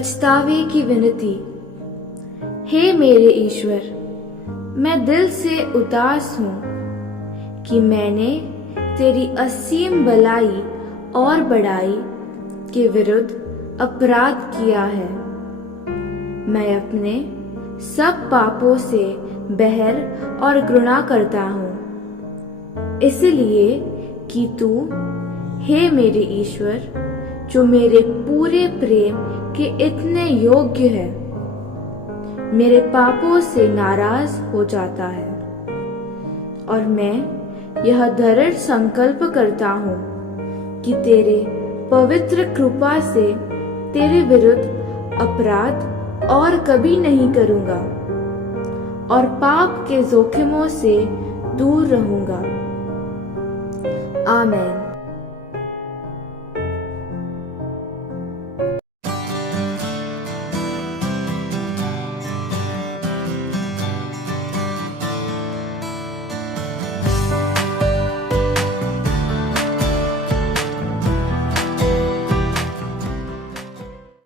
पछतावे की विनती। हे मेरे ईश्वर, मैं दिल से उदास हूँ कि मैंने तेरी असीम भलाई और बड़ाई के विरुद्ध अपराध किया है। मैं अपने सब पापों से बहर और घृणा करता हूँ, इसलिए कि तू, हे मेरे ईश्वर, जो मेरे पूरे प्रेम के इतने योग्य है, मेरे पापों से नाराज हो जाता है। और मैं यह दृढ़ संकल्प करता हूँ कि तेरे पवित्र कृपा से तेरे विरुद्ध अपराध और कभी नहीं करूँगा और पाप के जोखिमों से दूर रहूँगा। आमीन।